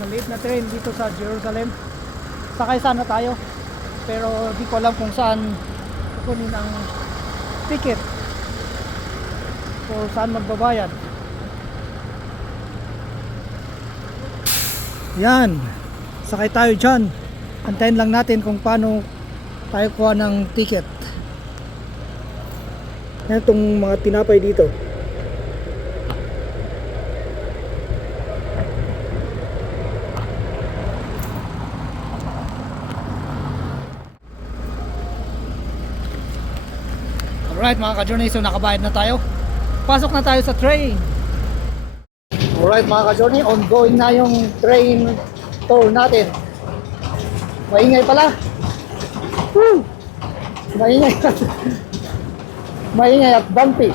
maliit na train dito sa Jerusalem. Sakay sana tayo. Pero di ko alam kung saan kunin ang ticket. O saan magbabayad. Yan. Sakay tayo dyan. Antayin lang natin kung paano tayo kuha ng ticket. Itong mga tinapay dito. Alright mga ka-journey, so nakabayad na tayo. Pasok na tayo sa train. Alright mga ka-journey, ongoing na yung train tour natin. Maingay pala. Woo! Maingay. Maingay at bumpy.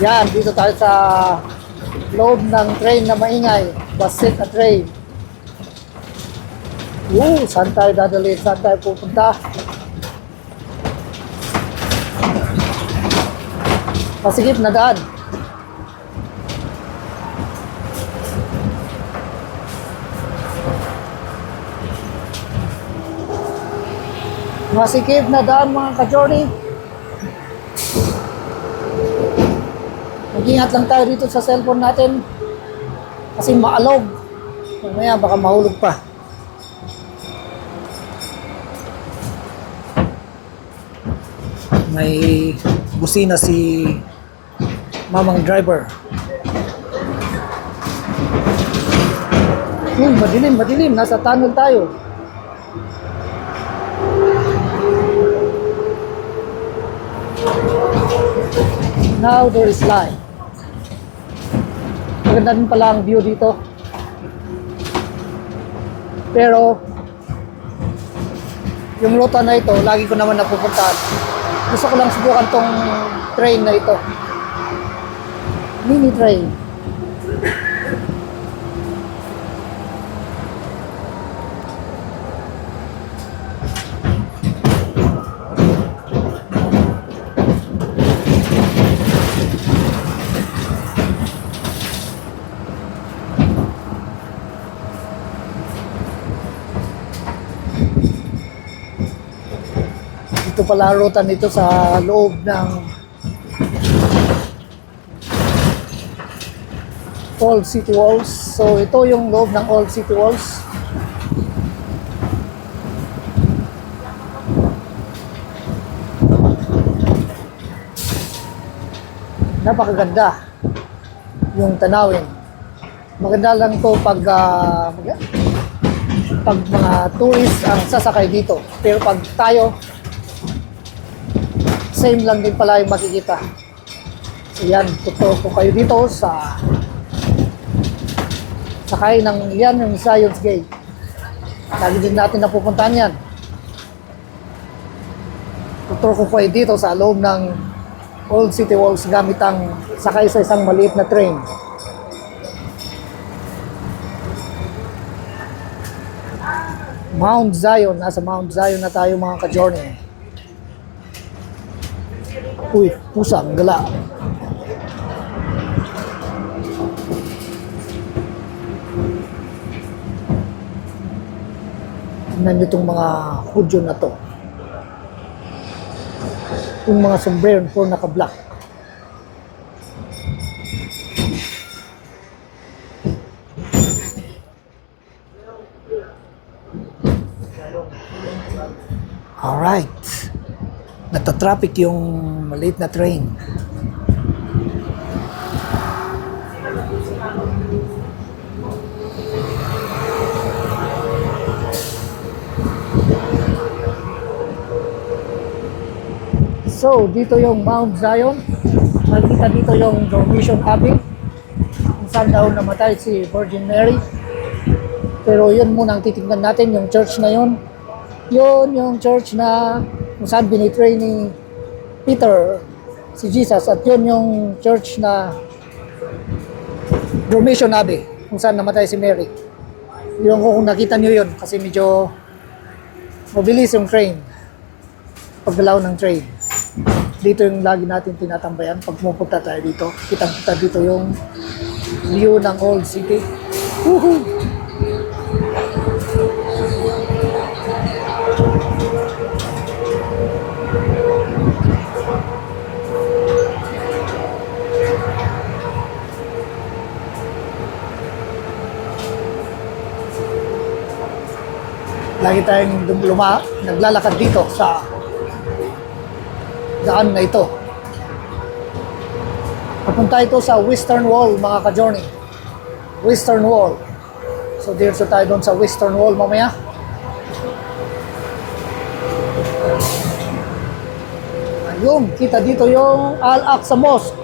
Yan, dito tayo sa loob ng train na maingay. Basit na train. Oo, saan tayo dadalhin? Saan tayo pupunta? Masigip na daan. Masikip na daan mga ka-journey. Mag-ingat lang tayo dito sa cellphone natin. Kasi maalog. Mamaya baka mahulog pa. May busina si mamang driver. Hmm, madilim, madilim. Nasa tunnel tayo. Now there is light. Maganda din pala ang view dito. Pero, yung ruta na ito, lagi ko naman napupuntahan. Gusto ko lang subukan tong train na ito. Mini train. Ito pala nito sa loob ng Old City Walls. So ito yung loob ng Old City Walls. Napakaganda yung tanawin. Maganda lang to pag mag- pag mga tourist ang sasakay dito. Pero pag tayo, same lang din pala yung makikita. So yan, totoo ko kayo dito sa sakay ng yan yung Zion's Gate. Lagi din natin napupuntahan yan. Totoo ko kayo dito sa loob ng Old City Walls gamit ang sakay sa isang maliit na train. Mount Zion, nasa Mount Zion na tayo mga ka-journey. Uy, pusang gala. Tingnan nyo mga hudyo na to. Yung mga sombrero puro naka-black. Alright. Nata-traffic yung maliit na train. So, dito yung Mount Zion. Nakikita dito yung Dormition Abbey. Kung saan daw namatay si Virgin Mary. Pero yun muna ang titignan natin, yung church na yun. Yun yung church na kung saan binitray ni Peter si Jesus. At yun yung church na Dormition Abbey, kung saan namatay si Mary. Yung kung nakita niyo yun, kasi medyo mabilis yung train. paggalaw ng train. Dito yung lagi natin tinatambayan. Pag pumupunta tayo dito, kitang-kita dito yung view ng Old City. Woohoo! Lagi tayong luma, naglalakad dito sa daan na ito. Papunta ito sa Western Wall, mga ka-journey. Western Wall. So, diretso tayo doon sa Western Wall mamaya. Ayun, kita dito yung Al-Aqsa Mosque.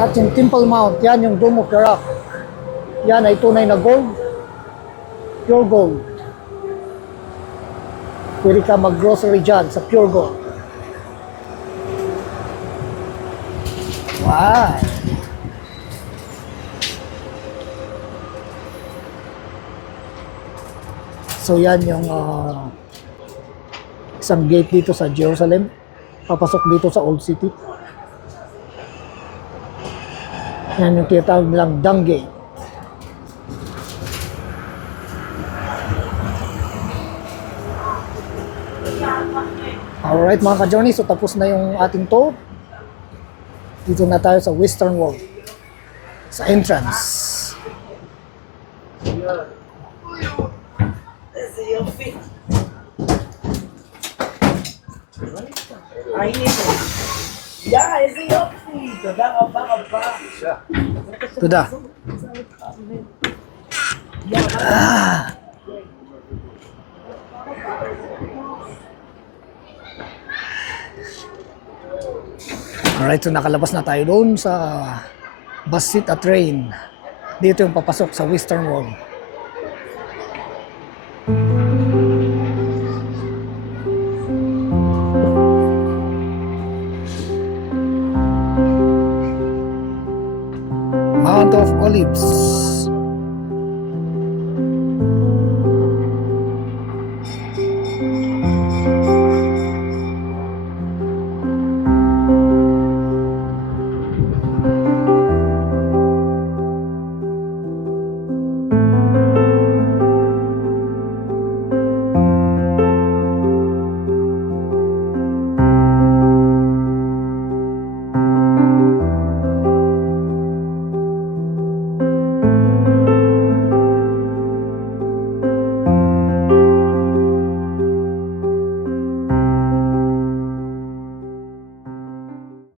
At yung Temple Mount, yan yung Dome of the Rock. Yan ay tunay na gold. Pure gold. Pwede ka mag-grocery dyan sa pure gold. Wow! So yan yung ah, isang gate dito sa Jerusalem. Papasok dito sa Old City. Yan yung tinatawag nilang Dung Gate. Alright mga ka-journey, so tapos na yung ating tour. Dito na tayo sa Western Wall. Sa entrance. Ahí mismo. Ya, ese yo fui. Todavía va, va, va. Tuda. Alright, so nakalabas na tayo doon sa at train. Dito yung papasok sa Western Wall. Mount of Olives.